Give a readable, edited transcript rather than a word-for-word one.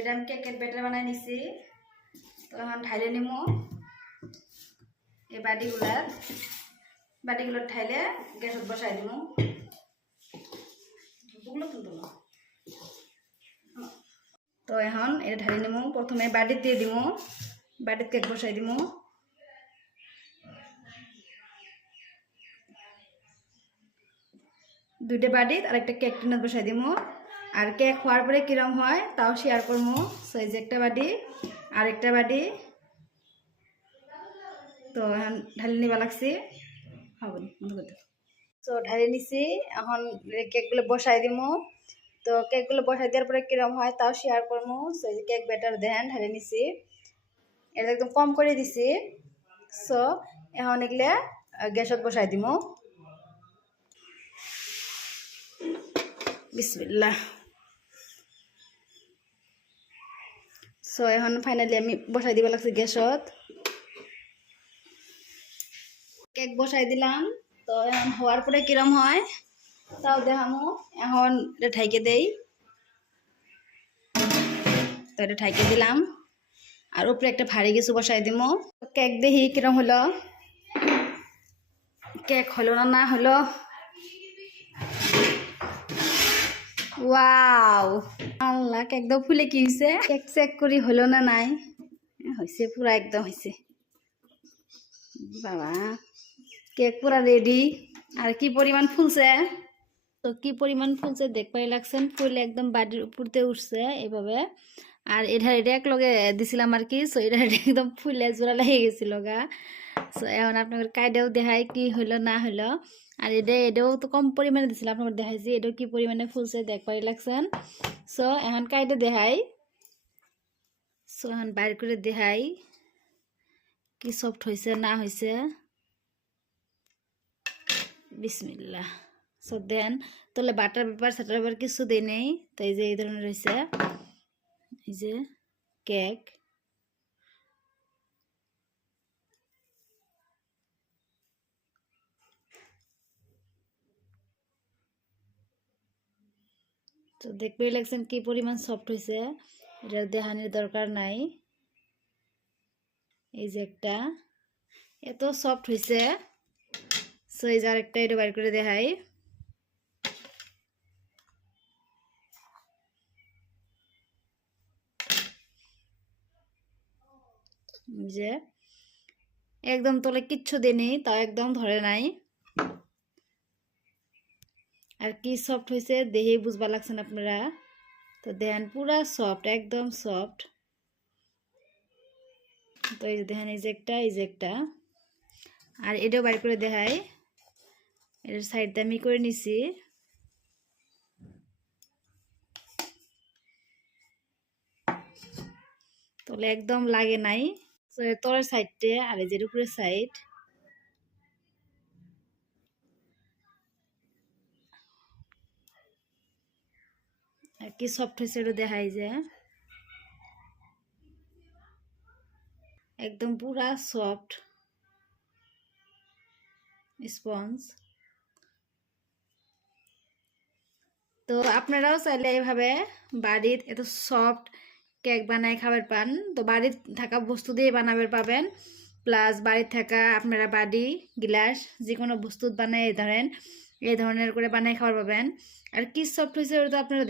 এটা আমি কেকের ব্যাটার বানাই নিছি। তো এখন ঢাইলে নিমু এই বাটিগুলো ঢাইলে গ্যাসত বসাই দিমু। তো এখন এটা ঢালি নিমু। প্রথমে বাটি দিয়ে দিমু, বাটিতে কেক বসাই দিমু। দুইটা বাটিত আর একটা কেক টিনত বসাই দিমু। আর কেক হওয়ার পরে কিরম হয় তাও শেয়ার করবো। সো এই যে একটা বাটি আর একটা বাটি। তো এখন ঢালি নিবা লাগছি। হবে তো ঢালি নিছি। এখন কেকগুলো বসাই দিমু। তো কেকগুলো বসাই দেওয়ার পরে কিরম হয় তাও শেয়ার করবো। সো এই যে কেক ব্যাটার দেন ঢালি নিছি, এটা একদম কম করে দিছি। সো এখন এগুলো গ্যাসত বসাই দিমু। বিসমিল্লাহ। সো এখন ফাইনালি আমি বসাই দিব লাগছে গ্যাসত। কেক বসাই দিলাম। তো এখন হওয়ার পরে কিরম হয় তাও দেখামু। এখন এটা ঢাইকে দেই। তো এটা ঢাইকে দিলাম আর উপরে একটা ভারী কিছু বসাই দিব। কেক দেখি কিরম হলো, কেক হলো না হলো। ওয়াও আল্লাহ, কেক দাও ফুলে কি হয়েছে। কেক চেক করি হলো না নাই, হয়েছে পুরা একদম হয়েছে। বাবা কেক পুরা রেডি। আর কি পরিমাণ ফুলছে, তো কি পরিমাণ ফুলছে দেখবাই লাগছেন। ফুলে একদম বাড়ির উপরতে উঠছে এইভাবে। আর এটা এক লগে দিছিলাম আর কি। সো এটা একদম ফুলে জোড়া লেগে গেছিল গা। সো এখন আপনাদের কাইডাও দেখাই কি হলো না হলো। আর এটাও তো কম পরিমাণে দিছিল, আপনাদের দেখাইছি এটাও কি পরিমাণে ফুলছে দেখবাই লাগছেন। সো এখন কাইডা দেখাই। সো এখন বাইর করে দেখাই কি সফট হয়েছে না হয়েছে। বিসমিল্লাহ। সো দেন তাহলে বাটার পেপার সেটার পেপার কিছু দেই নেই। তো এই যে এই ধরনের রয়েছে, এই যে কেক। তো দেখবেই লাগছেন কি পরিমাণ সফট হয়েছে, এটা দেখানোর দরকার নাই। এই যে একটা এত সফট হয়েছে। সো এই যে আরেকটা এটা বাইর করে দেখাই। যে একদম তলে কিচ্ছু দেয়নি, তাও একদম ধরে নাই। আর কি সফট হয়েছে দেখেই বুঝবা লাগছেন আপনারা। তো দেখেন পুরা সফট, একদম সফট। তো এই যে দেখেন এই যে একটা, এই যে একটা। আর এটাও বাইর করে দেখাই। এটার সাইডটা আমি করে নিছি। তলে একদম লাগে নাই। তো তলের সাইডটা আর এই যে উপরের সাইড। আর কি সফট হয়েছে এটা দেখাই যে একদম পুরা সফট স্পঞ্জ। তো আপনারাও চাইলে এইভাবে বাড়ির এত সফট কেক বানায় খাবার পান। তো বাড়ির থাকা বস্তু দিয়ে বানাবার পাবেন, প্লাস বাড়ির থাকা আপনারা বাড়ি গ্লাস যে কোনো বস্তু বানায় এই ধরনের করে বানায় খাবার পাবেন। আর কি সফট হয়েছে ওটা তো আপনারা